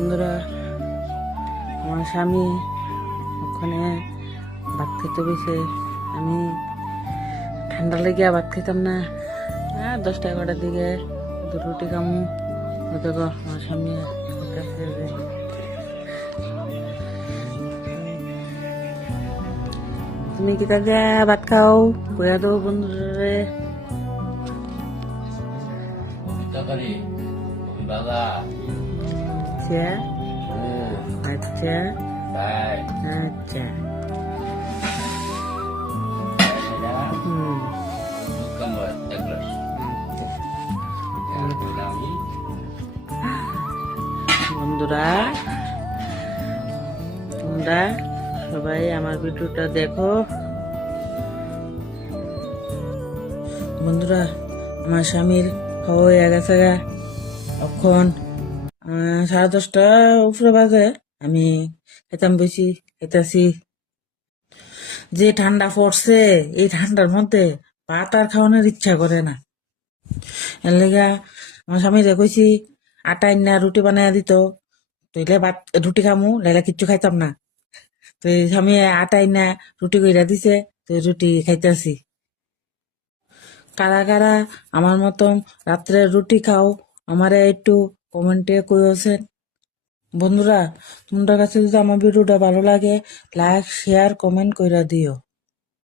বন্ধুরা, আমার স্বামী ওখানে ভাত খেতে বসে। আমি ঠান্ডা লেগে ভাত খেতাম না। 10টা 11টার দিকে রুটি খামু। দেখো আমার স্বামী খাইতাছে যে। তুমি কি তাকে ভাত খাও? কইয়া দাও বন্ধুরে। আচ্ছা আচ্ছা আচ্ছা। বন্ধুরা তোমরা সবাই আমার ভিডিওটা দেখো। বন্ধুরা, আমার স্বামীর খাওয়া হয়ে গেছে। এখন 10:30 উপরে বাজে। আমি খেতাম বেশি খেতেছি। যে ঠান্ডা পড়ছে, এই ঠান্ডার মধ্যে ভাত আর খাওয়ানোর ইচ্ছা করে না। এর লেগা আমার স্বামী কইছি আটা না রুটি বানাইয়া দিত, তইলে ভাত রুটি খামু, লাইলা কিচ্ছু খাইতাম না। তো এই স্বামী আটা না রুটি কইরা দিছে, তো রুটি খাইতেছি। কারা কারা আমার মতন রাত্রে রুটি খাও, আমারে একটু কমেন্টে কইছেন। বন্ধুরা, তোমাদের কাছে যদি আমার ভিডিওটা ভালো লাগে, লাইক শেয়ার কমেন্ট কইরা দিও।